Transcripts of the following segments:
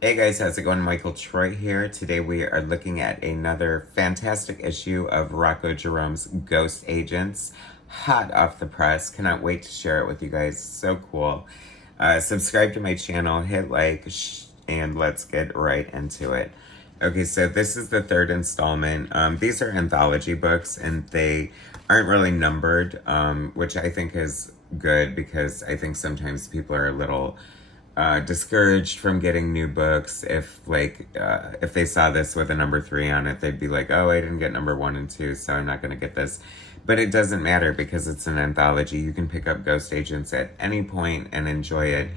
Hey guys, how's it going? Michael Troy here. Today we are looking at another fantastic issue of Rocco Jerome's Ghost Agents. Hot off the press. Cannot wait to share it with you guys. So cool. Subscribe to my channel, hit like, and let's get right into it. Okay, so this is the third installment. These are anthology books and they aren't really numbered, which I think is good because I think sometimes people are a little discouraged from getting new books. If they saw this with a number 3 on it, they'd be like, oh, I didn't get number 1 and 2, so I'm not going to get this. But it doesn't matter because it's an anthology. You can pick up Ghost Agents at any point and enjoy it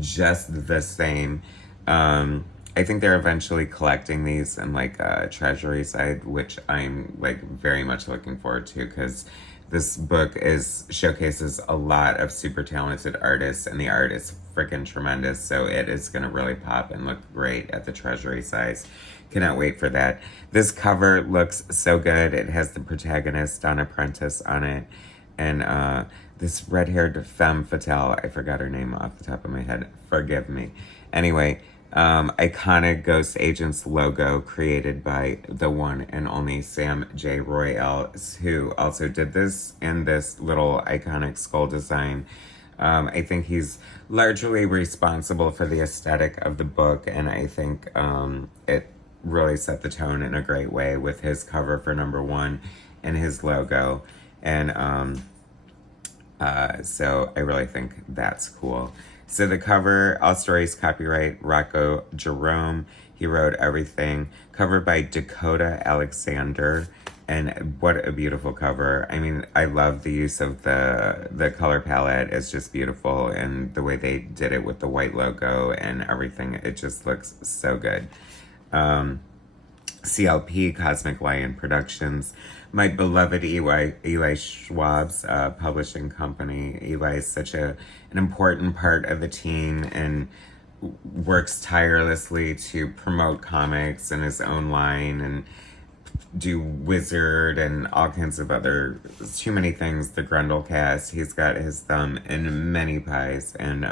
just the same. I think they're eventually collecting these in like a treasury side, which I'm like very much looking forward to because this book showcases a lot of super talented artists and the art is freaking tremendous. So it is going to really pop and look great at the treasury size. Cannot wait for that. This cover looks so good. It has the protagonist, Donna Prentice, on it. And this red-haired femme fatale, I forgot her name off the top of my head. Forgive me. Anyway, iconic Ghost Agents logo created by the one and only Sam J. Royale, who also did this and this little iconic skull design. I think he's largely responsible for the aesthetic of the book, and I think it really set the tone in a great way with his cover for number 1 and his logo. And so I really think that's cool. So the cover, all stories copyright Rocco Jerome. He wrote everything. Cover by Dakota Alexander. And what a beautiful cover. I mean, I love the use of the color palette. It's just beautiful. And the way they did it with the white logo and everything, it just looks so good. CLP, Cosmic Lion Productions, my beloved Eli Schwab's publishing company. Eli is such an important part of the team and works tirelessly to promote comics and his own line and do Wizard and all kinds of other, too many things, the Grundle cast. He's got his thumb in many pies, and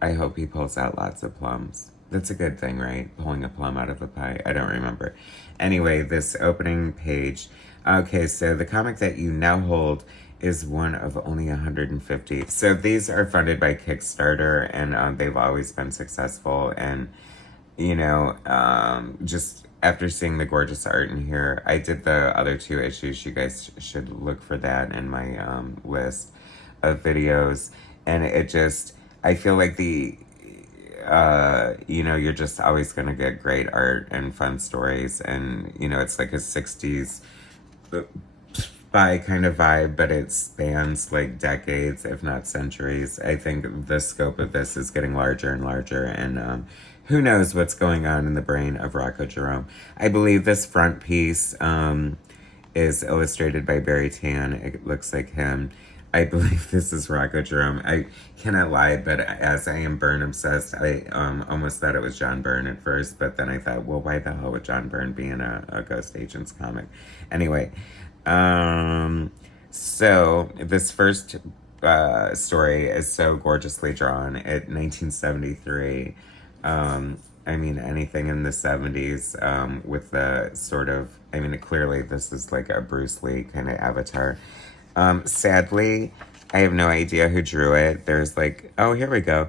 I hope he pulls out lots of plums. That's a good thing, right? Pulling a plum out of a pie. I don't remember. Anyway, this opening page. Okay, so the comic that you now hold is one of only 150. So these are funded by Kickstarter, and they've always been successful. And, you know, just after seeing the gorgeous art in here, I did the other 2 issues. You guys should look for that in my list of videos. And it just, I feel like you know, you're just always going to get great art and fun stories. And, you know, it's like a 60s spy kind of vibe, but it spans like decades, if not centuries. I think the scope of this is getting larger and larger. And who knows what's going on in the brain of Rocco Jerome. I believe this front piece is illustrated by Barry Tan. It looks like him. I believe this is Rocco Jerome. I cannot lie, but as I am Byrne obsessed, I almost thought it was John Byrne at first, but then I thought, well, why the hell would John Byrne be in a Ghost Agents comic? Anyway, so this first story is so gorgeously drawn at 1973. I mean, anything in the 70s with the sort of, I mean, clearly this is like a Bruce Lee kind of avatar. Sadly, I have no idea who drew it. There's like, oh, here we go.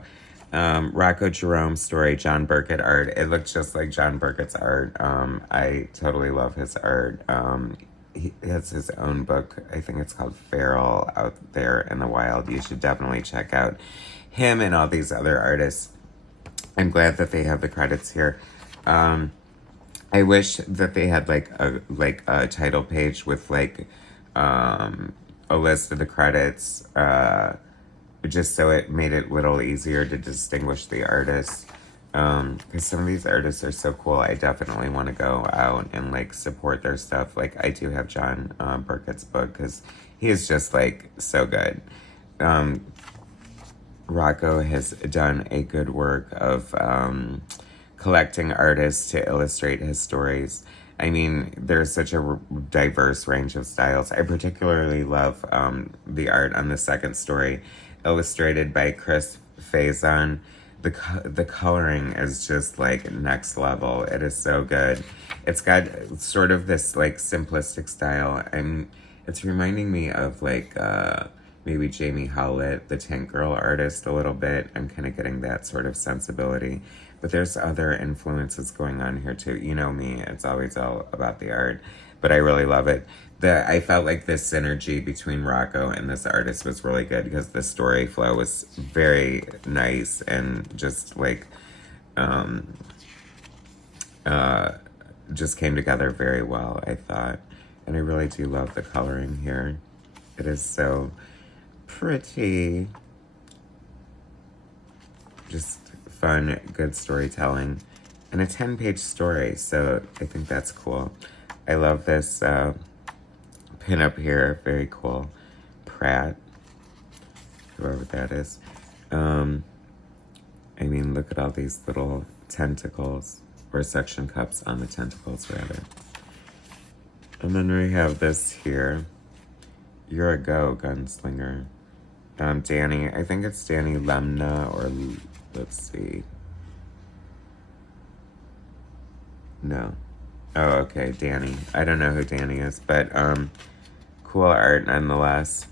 Rocco Jerome story, John Burkett art. It looks just like John Burkett's art. I totally love his art. He has his own book. I think it's called Feral, out there in the wild. You should definitely check out him and all these other artists. I'm glad that they have the credits here. I wish that they had like a title page with like a list of the credits, just so it made it a little easier to distinguish the artists. Because some of these artists are so cool. I definitely want to go out and like support their stuff. Like I do have John Burkett's book because he is just like so good. Rocco has done a good work of collecting artists to illustrate his stories. I mean, there's such a diverse range of styles. I particularly love the art on the second story, illustrated by Chris Faison. the coloring is just like next level. It is so good. It's got sort of this like simplistic style, and it's reminding me of like maybe Jamie Howlett, the Tank Girl artist, a little bit. I'm kind of getting that sort of sensibility. But there's other influences going on here too. You know me, it's always all about the art, but I really love it. I felt like this synergy between Rocco and this artist was really good because the story flow was very nice and just like just came together very well, I thought. And I really do love the coloring here. It is so pretty. Just fun, good storytelling. And a 10-page story, so I think that's cool. I love this pin up here, very cool. Pratt, whoever that is. I mean, look at all these little tentacles, or suction cups on the tentacles, rather. And then we have this here. You're a Go, Gunslinger. Danny, I think it's Danny Lemna, or let's see. No. Oh, okay, Danny. I don't know who Danny is, but cool art nonetheless.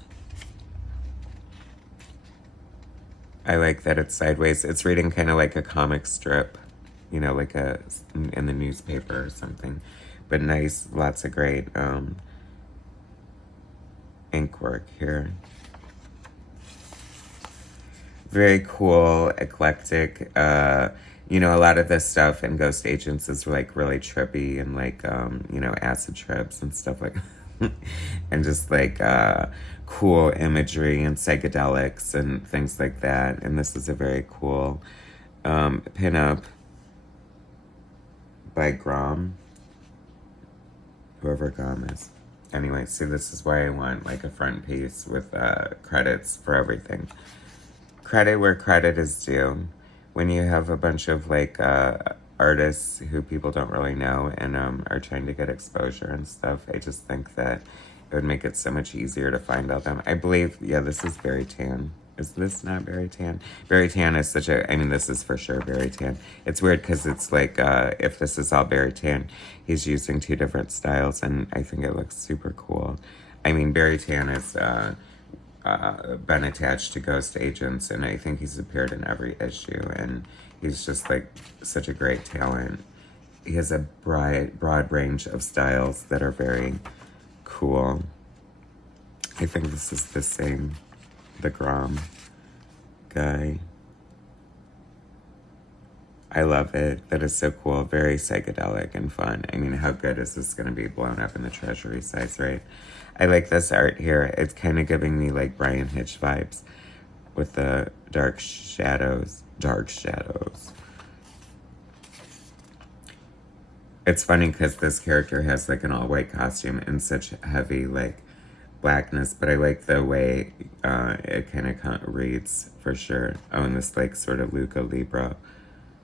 I like that it's sideways. It's reading kind of like a comic strip, you know, like in the newspaper or something. But nice, lots of great ink work here. Very cool, eclectic. You know, a lot of this stuff in Ghost Agents is like really trippy and like, you know, acid trips and stuff like and just like cool imagery and psychedelics and things like that. And this is a very cool pinup by Grom, whoever Grom is. Anyway, see, this is why I want like a front piece with credits for everything. Credit where credit is due. When you have a bunch of like artists who people don't really know and are trying to get exposure and stuff, I just think that it would make it so much easier to find all them. I believe, yeah, this is Berry Tan. Is this not Berry Tan? Berry Tan is such a, I mean, this is for sure Berry Tan. It's weird because it's like, if this is all Berry Tan, he's using two different styles, and I think it looks super cool. I mean, Berry Tan is been attached to Ghost Agents, and I think he's appeared in every issue, and he's just like such a great talent. He has a broad range of styles that are very cool. I think this is the same, the Grom guy. I love it. That is so cool. Very psychedelic and fun. I mean, how good is this going to be blown up in the treasury size, right? I like this art here. It's kind of giving me like Brian Hitch vibes with the dark shadows. Dark shadows. It's funny because this character has like an all-white costume and such heavy like blackness, but I like the way it kind of reads for sure. Oh, and this like sort of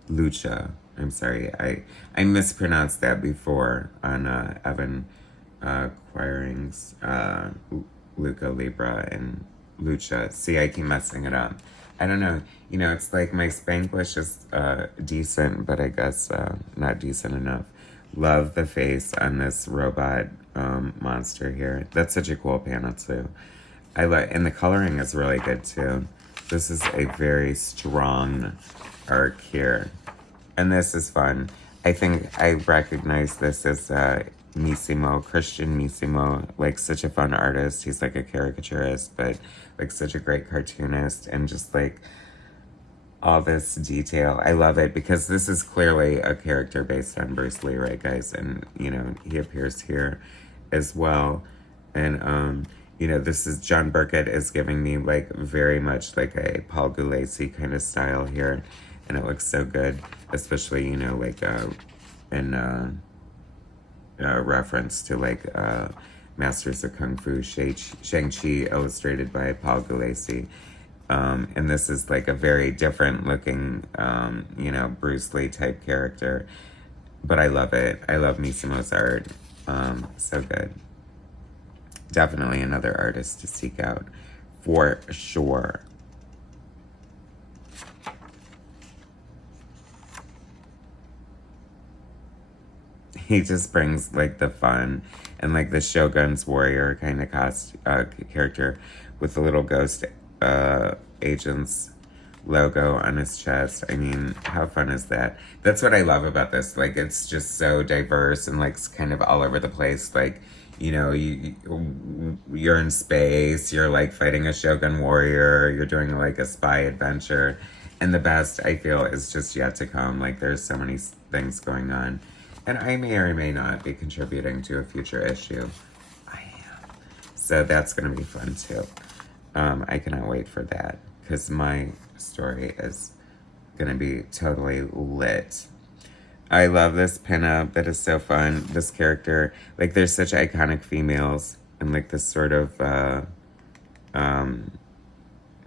Lucha. I'm sorry, I mispronounced that before on Evan Quiring's Luca Libra and Lucha. See, I keep messing it up. I don't know. You know, it's like my Spanglish is decent, but I guess not decent enough. Love the face on this robot monster here. That's such a cool panel too. And the coloring is really good too. This is a very strong arc here. And this is fun. I think I recognize this as Missimo, Christian Missimo, like such a fun artist. He's like a caricaturist, but like such a great cartoonist, and just like all this detail. I love it because this is clearly a character based on Bruce Lee, right, guys? And, you know, he appears here as well. And, you know, this is, John Burkett is giving me like very much like a Paul Gulacy kind of style here. And it looks so good, especially, you know, like in reference to like Masters of Kung Fu, Shang-Chi, illustrated by Paul Gulacy. And this is like a very different looking, you know, Bruce Lee type character. But I love it. I love Missimo's art. So good. Definitely another artist to seek out for sure. he just brings like the fun and like the Shogun's warrior kind of character with the little ghost agents logo on his chest. I mean, how fun is that? That's what I love about this. Like, it's just so diverse and like kind of all over the place. Like, you know, you're in space, you're like fighting a Shogun warrior, you're doing like a spy adventure, and the best I feel is just yet to come. Like, there's so many things going on, and I may or may not be contributing to a future issue. I am, so that's gonna be fun too. I cannot wait for that because my story is gonna be totally lit. I love this pinup. That is so fun. This character, like, there's such iconic females, and like this sort of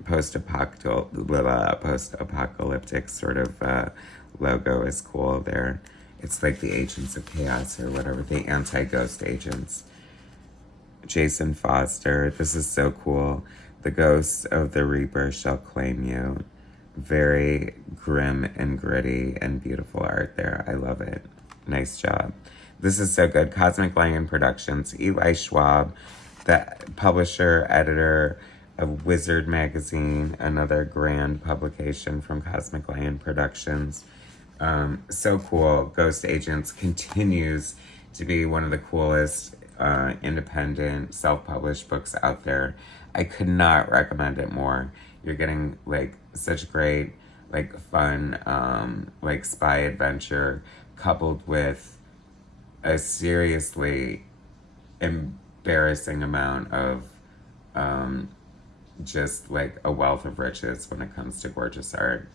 post-apocalyptic sort of logo is cool there. It's like the Agents of Chaos or whatever, the anti-ghost agents. Jason Foster. This is so cool. The ghosts of the Reaper shall claim you. Very grim and gritty and beautiful art there. I love it. Nice job. This is so good. Cosmic Lion Productions. Eli Schwab, the publisher, editor of Wizard Magazine, another grand publication from Cosmic Lion Productions. So cool. Ghost Agents continues to be one of the coolest independent self-published books out there. I could not recommend it more. You're getting like such great, like fun, like spy adventure coupled with a seriously embarrassing amount of just like a wealth of riches when it comes to gorgeous art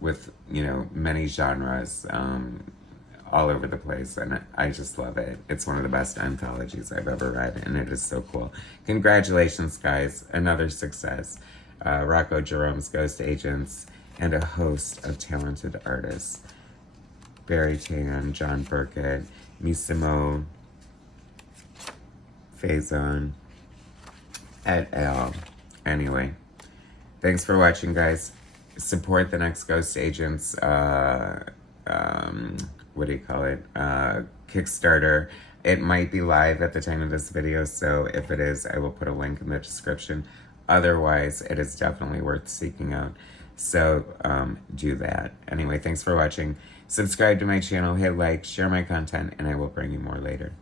with, you know, many genres all over the place, and I just love it. It's one of the best anthologies I've ever read, and it is so cool. Congratulations, guys. Another success. ROCKO Jerome's Ghost Agents, and a host of talented artists. Barry Tan, John Burkett, Misimo Faison, et al. Anyway, thanks for watching, guys. Support the next Ghost Agents, what do you call it? Kickstarter. It might be live at the time of this video, so if it is, I will put a link in the description. Otherwise, it is definitely worth seeking out. So do that. Anyway, thanks for watching. Subscribe to my channel, hit like, share my content, and I will bring you more later.